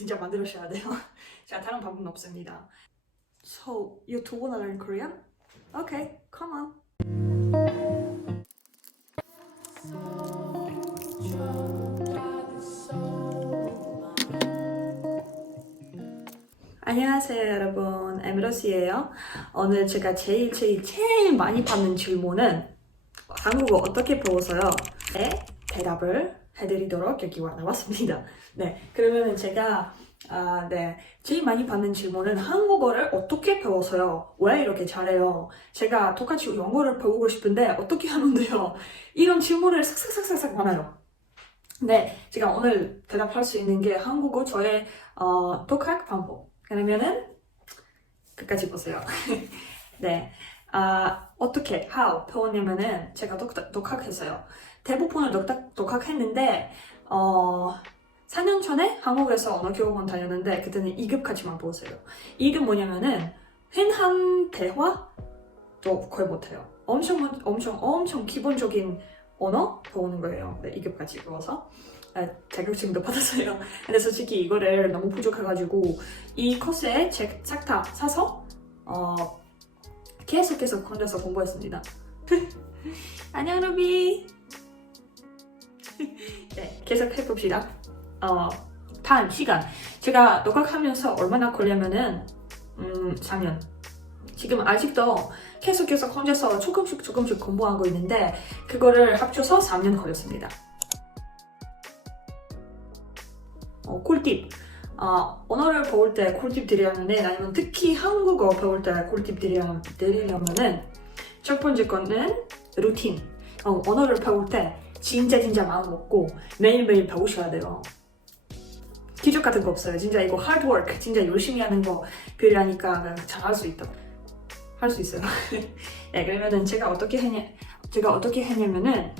진짜 만들으셔야 돼요. 자, 다른 방법은 없습니다. So, you two wanna learn Korean? Okay, come on. 안녕하세요 여러분, 에메로스예요. 오늘 제가 제일 많이 받는 질문은 한국어 어떻게 배워서요? 네, 대답을 해드리도록 여기 나왔습니다. 네, 그러면은 제가 제일 많이 받는 질문은 한국어를 어떻게 배워서요? 왜 이렇게 잘해요? 제가 똑같이 영어를 배우고 싶은데 어떻게 하면 돼요? 이런 질문을 싹싹 많아요. 네, 제가 오늘 대답할 수 있는 게 한국어 저의 독학 방법. 그러면은 끝까지 보세요. 네, 어떻게, how 배웠냐면은 제가 독학했어요. 대부분을 독학했는데 4년 전에 한국에서 언어교육원 다녔는데 그때는 2급까지만 배웠어요. 2급 뭐냐면은 흔한 대화도 거의 못해요. 엄청 기본적인 언어 배우는 거예요. 네, 2급까지 배워서. 자격증도 받았어요. 근데 솔직히 이거를 너무 부족해가지고 이 코스에 책 싹 다 사서 계속 혼자서 공부했습니다. 안녕 루비. 네, 계속 해봅시다. 다음 시간 제가 독학하면서 얼마나 걸리면은 4년. 지금 아직도 계속 혼자서 조금씩 공부하고 있는데 그거를 합쳐서 3년 걸렸습니다. 꿀팁. 언어를 배울 때 꿀팁 드리려면 아니면 특히 한국어 배울 때 꿀팁 드리려면은 첫 번째 거는 루틴. 언어를 배울 때 진짜 마음 먹고 매일매일 배우셔야 돼요. 기적 같은 거 없어요. 진짜 이거 하드워크, 진짜 열심히 하는 거 그러니까 잘할 수 있다. 할 수 있어요. 네, 그러면은 제가 어떻게 했냐면은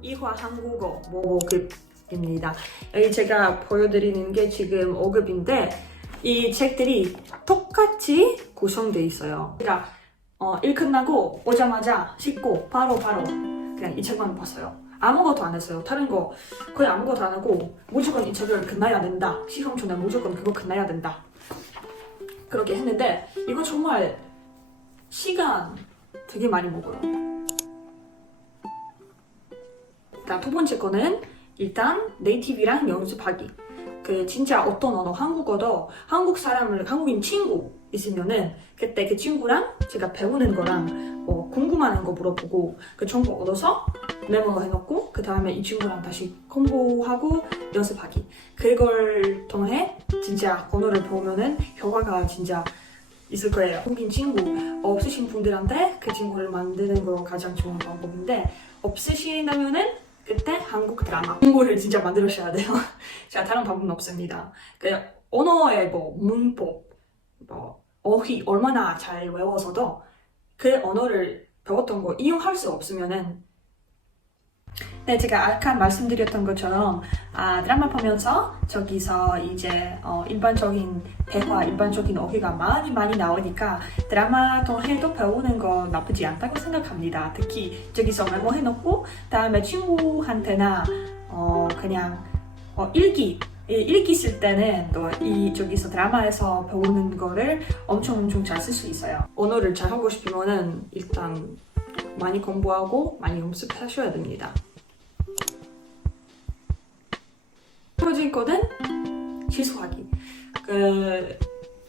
이화 한국어 모국입니다. 여기 제가 보여드리는 게 지금 5급인데 이 책들이 똑같이 구성되어 있어요. 제가 일 끝나고 오자마자 씻고 바로 그냥 이 책만 봤어요. 아무것도 안 했어요. 다른 거 거의 아무것도 안 하고 무조건 이 책을 끝나야 된다. 시험 전에 무조건 그거 끝나야 된다. 그렇게 했는데 이거 정말 시간 되게 많이 먹어요. 일단 두 번째 거는 일단 네이티브랑 연습하기. 그 진짜 어떤 언어, 한국어도 한국인 친구 있으면은 그때 그 친구랑 제가 배우는 거랑 궁금한 거 물어보고 그 정보 얻어서 메모 해놓고 그 다음에 이 친구랑 다시 공부하고 연습하기. 그걸 통해 진짜 언어를 배우면은 효과가 진짜 있을 거예요. 한국인 친구 없으신 분들한테 그 친구를 만드는 거 가장 좋은 방법인데 없으시다면은 그때 한국 드라마 공부를 진짜 만들으셔야 돼요. 자, 다른 방법은 없습니다. 그 언어의 문법, 어휘 얼마나 잘 외워서도 그 언어를 배웠던 거 이용할 수 없으면은 네, 제가 아까 말씀드렸던 것처럼 드라마 보면서 저기서 이제 일반적인 대화, 일반적인 어휘가 많이 나오니까 드라마 통해도 배우는 거 나쁘지 않다고 생각합니다. 특히 저기서 메모해놓고 다음에 친구한테나 그냥 일기 쓸 때는 또 저기서 드라마에서 배우는 거를 엄청 잘 쓸 수 있어요. 언어를 잘 하고 싶으면은 일단 많이 공부하고 많이 연습하셔야 됩니다. 떨어진 거는 실수하기. 그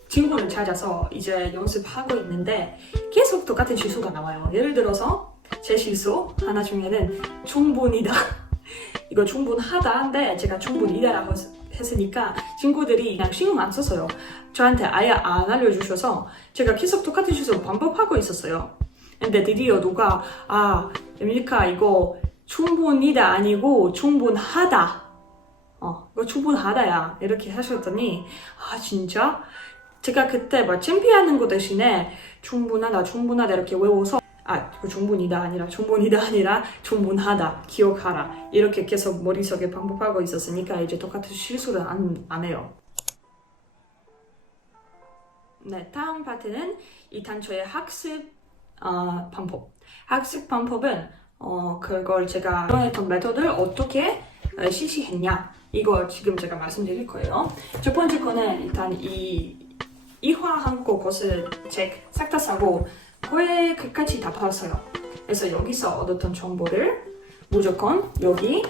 친구를 찾아서 이제 연습하고 있는데 계속 똑같은 실수가 나와요. 예를 들어서 제 실수 하나 중에는 충분이다. 이거 충분하다인데 제가 충분이다라고 했으니까 친구들이 그냥 신경 안 썼어요. 저한테 아예 안 알려주셔서 제가 계속 똑같은 실수 반복하고 있었어요. 근데 드디어 누가 에밀리카 이거 충분이다 아니고 충분하다. 이거 충분하다야 이렇게 하셨더니 진짜? 제가 그때 창피하는 거 대신에 충분하다 이렇게 외워서 이거 충분이다 아니라 충분하다 기억하라 이렇게 계속 머릿속에 반복하고 있었으니까 이제 똑같은 실수를 안 해요. 네, 다음 파트는 이 단초의 학습 방법. 학습 방법은 그걸 제가 이용했던 메소드를 어떻게 실시했냐 이거 지금 제가 말씀드릴 거예요. 첫 번째 거는 일단 이화 한국어 거슬 책 싹 다 사고 거의 끝까지 다 봤어요. 그래서 여기서 얻었던 정보를 무조건 여기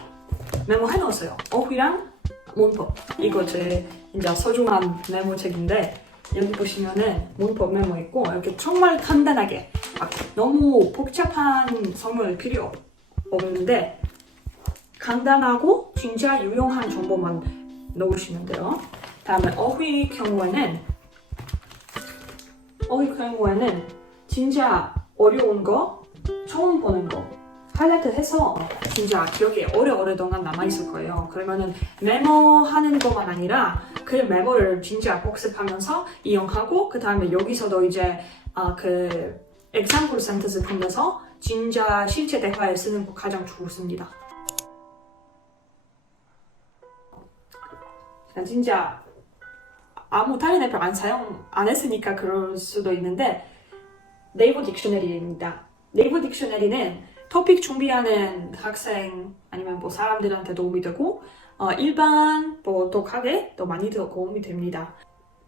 메모해 놓았어요. 어휘랑 문법. 이거 제 이제 소중한 메모책인데 여기 보시면은 문법 메모 있고 이렇게 정말 간단하게 막 너무 복잡한 성을 필요 없는데 간단하고 진짜 유용한 정보만 넣으시면 돼요. 다음에 어휘 경우에는 진짜 어려운 거 처음 보는 거 하이라이트 해서 진짜 기억에 오래오래동안 남아있을 거예요. 그러면은 메모하는 것만 아니라 그 메모를 진짜 복습하면서 이용하고 그 다음에 여기서도 이제 그 example sentence 보면서 진짜 실제 대화에 쓰는 거 가장 좋습니다. 진짜 아무 다른 앱을 안 했으니까 그럴 수도 있는데 네이버 딕셔너리입니다. 네이버 딕셔너리는 토픽 준비하는 학생 아니면 뭐 사람들한테 도움이 되고 일반 뭐 독학에 더 많이 도움이 됩니다.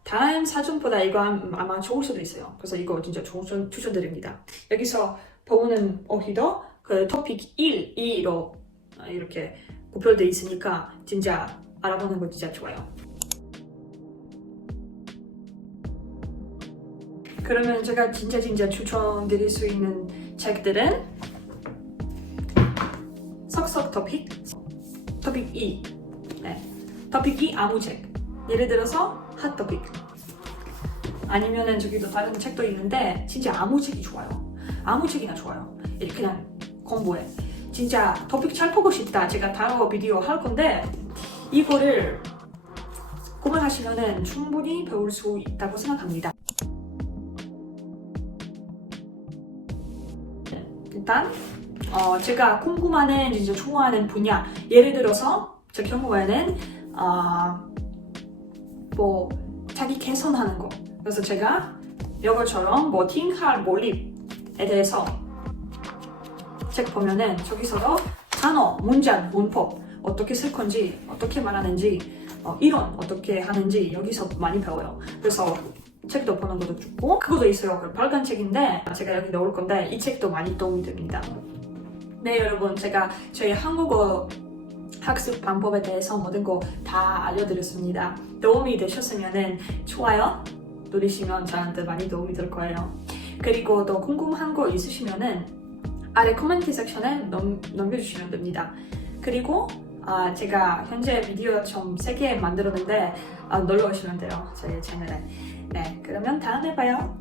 다른 사전보다 이거 아마 좋을 수도 있어요. 그래서 이거 진짜 추천드립니다. 여기서 보는 어휘도 그 토픽 1, 2로 이렇게 구별되어 있으니까 진짜 알아보는 거 진짜 좋아요. 그러면 제가 진짜 추천드릴 수 있는 책들은 석석 토픽 2 토픽 2 아무 책 예를 들어서 핫 토픽 아니면은 저기도 다른 책도 있는데 진짜 아무 책이 좋아요. 아무 책이나 좋아요. 이렇게 그냥 공부해. 진짜 토픽 잘 보고 싶다. 제가 따로 비디오 할 건데 이거를 구매하시면은 충분히 배울 수 있다고 생각합니다. 일단 제가 궁금한 진짜 좋아하는 분야 예를 들어서 제 경우에는 뭐 자기 개선하는 거 그래서 제가 이거처럼 뭐 팅칼 몰입에 대해서 책 보면은 저기서도 단어, 문장, 문법 어떻게 쓸 건지 어떻게 말하는지 이론 어떻게 하는지 여기서 많이 배워요. 그래서 책도 보는 것도 좋고 그것도 있어요. 그 빨간 책인데 제가 여기 넣을 건데 이 책도 많이 도움이 됩니다. 네 여러분 제가 저희 한국어 학습 방법에 대해서 모든 거 다 알려드렸습니다. 도움이 되셨으면 좋아요 누르시면 저한테 많이 도움이 될 거예요. 그리고 더 궁금한 거 있으시면은 아래 코멘트 섹션에 남겨주시면 됩니다. 그리고 제가 현재 비디오 좀 3개 만들었는데 놀러 오시면 돼요. 저희 채널에. 네, 그러면 다음에 봐요.